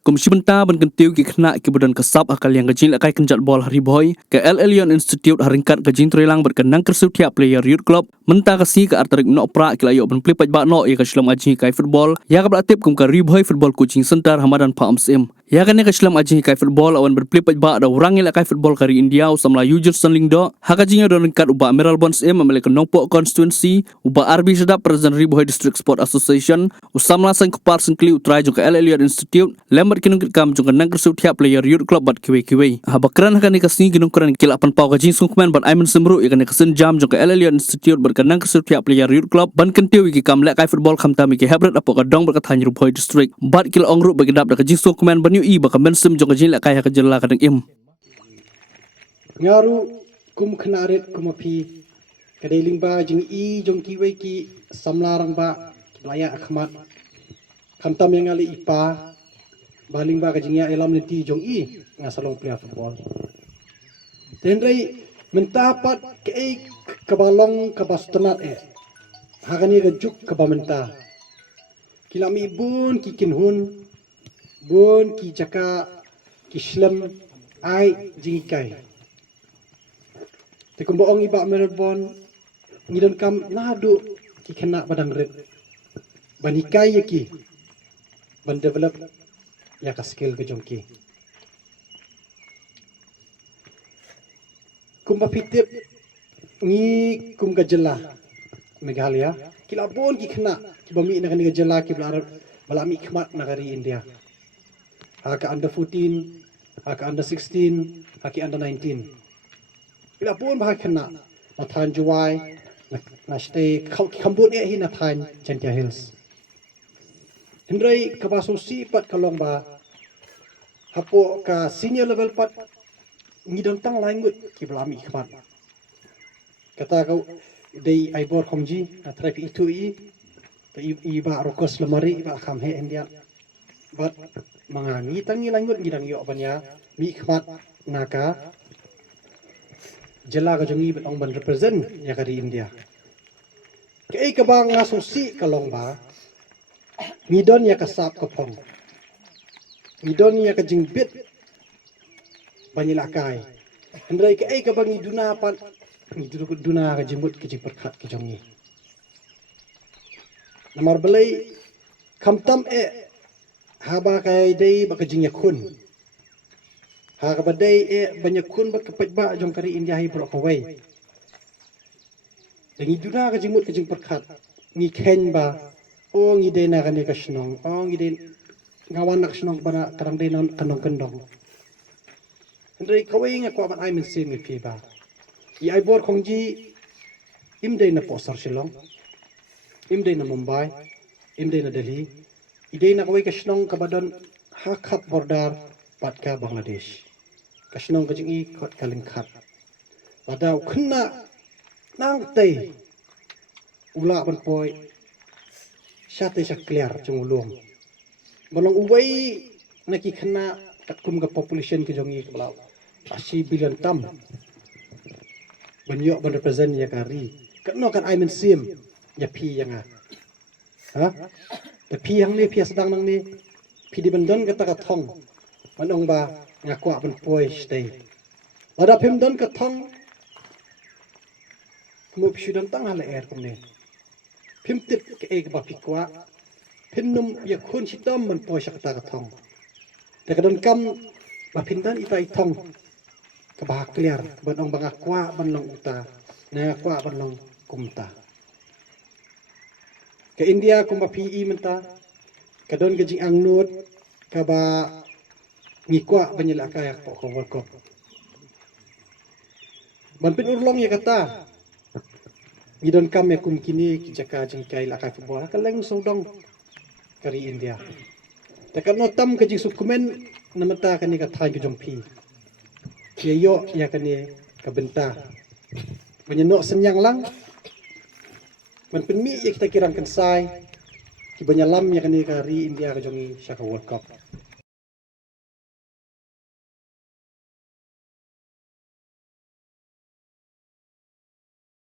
Komisi Benta berkentiu ki kena kemudian kesap akal yang gajin lakai kenjat bol hari boy ke LL Institute haringkat gajin terilang berkenang kersu tiap player youth club mentah kasih ke artarik nok pra kila yok ben plipat bak nok ya kaslam aji kai football ya ka belatip kum ka riboy football coaching center Hamadan Pak Amsim ya kan kaslam aji kai football awan berplipat bak da orang lakai football kari India usamla Eugene Stanlingdo hakajinya don ringkat uba Emerald Bonds memiliki nongpok constituency uba RB sedap President Riboy District Sport Association usamla sang kupar sengkli utrai juga LL Institute lembar kinung kam jung nang kersu tiap player youth club bat kiwe habakran hakan ikasni kinung kuran kilapan pau gajin sungkman bat Aiman Semru ikan ikasen jam jung LL Institute berkenang kersu tiap player youth club ban kentiu iki kam lek kai football kam tami ki hebret apo kadong berkatan Riboy District bat kil ongru bagi dap da gajin sungkman banyu i bakamen sem jung gajin lek kai hakajela kadang im nyaru kum knaret kumapi kadailing ba jing i jong kiwe ki samlarang ba laya akhmat kamtam yang ali ipa baling ba kajingya elam niti jong i ngasalong player football tenrei mentapat ke kabalong kabastenat hagani gajuk kabamenta kilami bun ki kinhun bun ki jaka kislam ai jingkai te kumboong iba Melbourne ngidon kam nadu ki kena badang red banikai yaki ban develop ya ka skill ke jongki kumba pitip ni kum gajela Meghalaya kila bon ki kena ki bami na kan gajela ki balami khmat nagari India ha ka under 14 ha ka under 16 ha ki under 19 kila bon bah kena na than juwai na stay kambut e hin na than Chantia Hills Hendrai kabasosi pat kalong ba hapo ka senior level pat ngidon tang langut ki belami khmat kata kau dei aibor khomji atrai pi itu i ba rokos lemari ba kham he India bat mangangi tangi langut ngidang yo banya mi khmat naka jela ka jongi betong ban represent ya kari India kei kabang ngasosi kalong ba ngidon ya kasap kopong ngidon ya kajingbit banyilakai hendrai ke ka bangi duna pat duna ka jimbut ki perkhat ki jongi namar belai kamtam haba kai dei ba kajing yakun ha ka badai banyak kun ba kapet ba jong kari India hi pro kawai dengi duna ka jimbut ki jing perkhat ngi ken ba oh ngide na kani kasnong oh ngide ngawan nak snong bana karang de non kanong kendong ndrei kawai nga ko ban ai min sim mi ba i ai bor khongji imde na posar shillong imde na Mumbai imde na Delhi ide na kawai kasnong kabadon hakhat border patka Bangladesh kasnong kajing kot kalingkhat pada khunna nang tei ula ban poi syate syak clear chung ulung balong uwai naki khana katkum ga population ke jongi ke balau 80 billion tam banyo ban represent ya kari katno kan ai men sim ya pi yang ha ya pi yang ni pi sedang nang ni pi di bendon kata ka thong manong ba ngakwa ban poi stay ada pim don ka thong mo pi dan tang hala air kumne pim tip ke ba pikwa pinnum ya kun sitam man poi sakta ka thong te kadon kam ba pindan ita itong ka ba clear ban ong bang akwa ban long uta na akwa ban long kumta ke India kum ba PE menta kadon gajing angnut ka ba ngikwa banyela kayak po ko World Cup ban pin urlong ya kata ngidon kam ya kum kini kijaka jengkai la kai football ka leng sodong kari India takan notam ke jing sukumen namata kani ka thai ke jongpi ye yo ya kani ka benta menyeno senyang lang man penmi ya kita kirang kensai ki banyalam ya kani kari India ka jongi syaka World Cup